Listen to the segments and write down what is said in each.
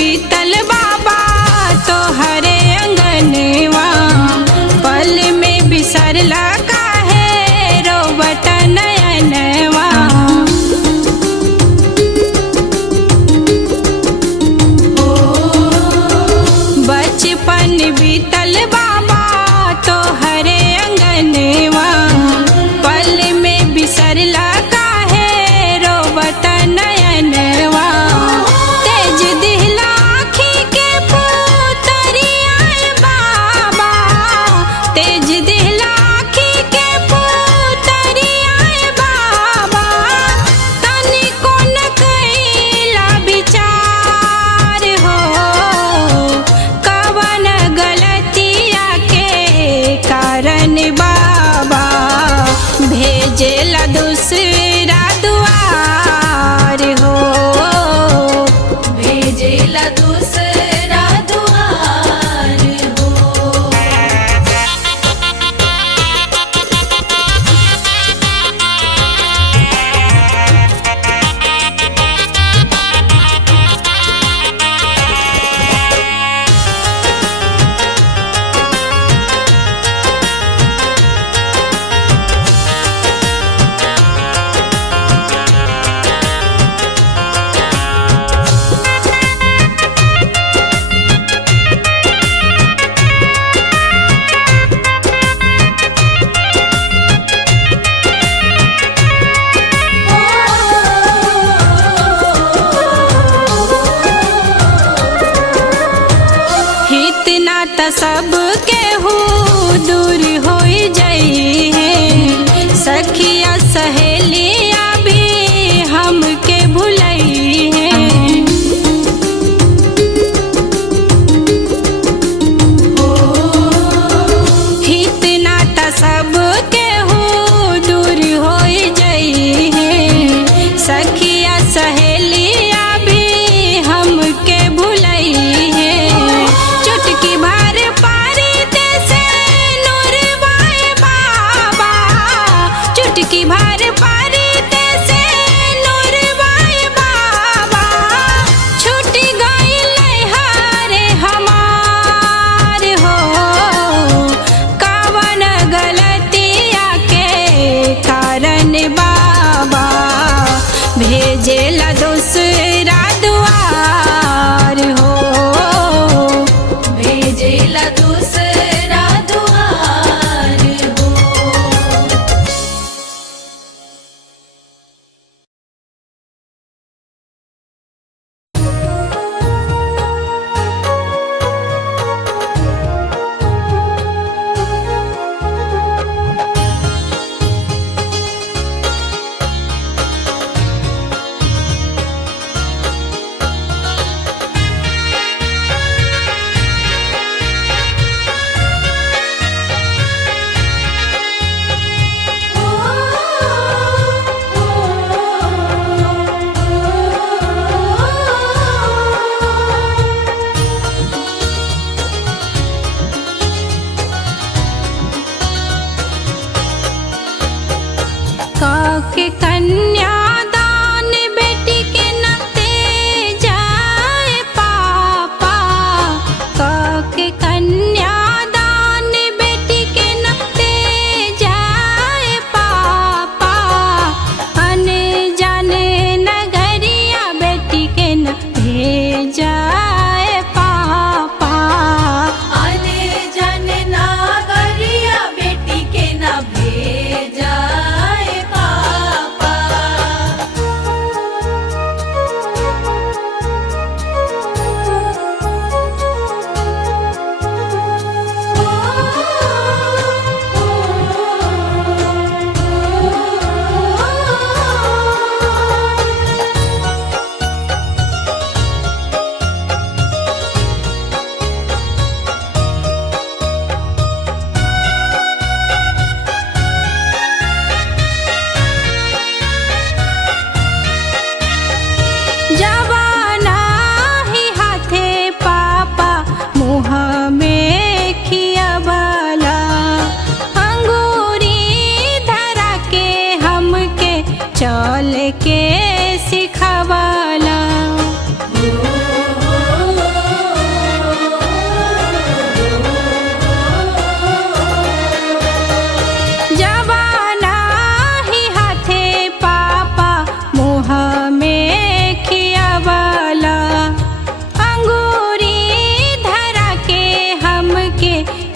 बीतल बाबा तो हरे अंगनवा, पल में बिसरला काहे रोवत नयनवा। बचपन बीतल बाबा तो हरे अंगनवा, पल में बिसरला काहे रोवत नयनवा। तेज दिहला आँखी के पुतरिया बाबा, तेज दिहला आँखी के पुतरिया बाबा। तनिको न कइला विचार हो, कवन गलतिया के कारण बाबा भेजेला दूसरा दुआर हो, भेजेला दूसरा दुआर हो। इतना त सब केहू दूर हो जाई है, सखिया सहेलिया भी हमके भुलई है। इतना त सब केहू दूर हो जाई है, सखिया सहेलिया भी हमके भुलई है। चुटकी भर पारी से नूर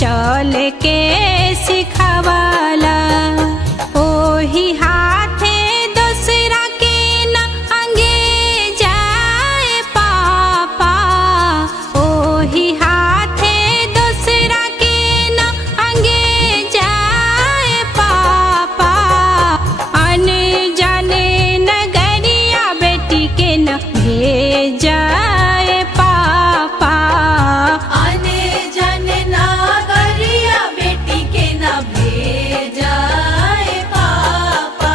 चल के सिखवाला ओही हाथे दूसरा के न अंगे जाए पापा ओही हाथे दूसरा के न अंगे जाए पापा अने जाने नगरिया बेटी के न भेजाए पापा आने जाने नागरिया बेटी के ना भेजाए पापा।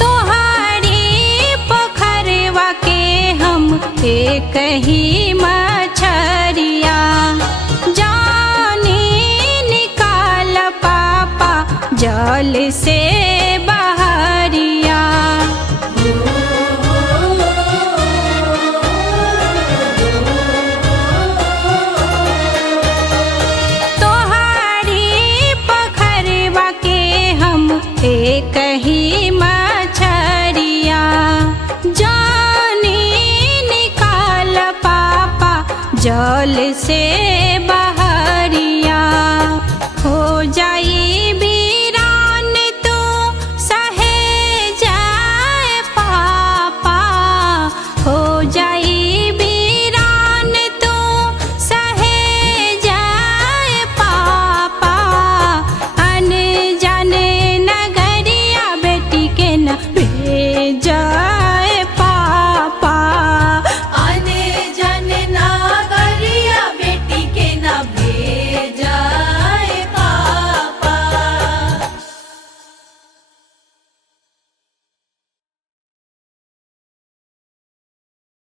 तोहारी पोखरवा के हम एक ही मछरिया जानी निकाल पापा जल से बहरिया तोहारी पोखरवा के हम एक ही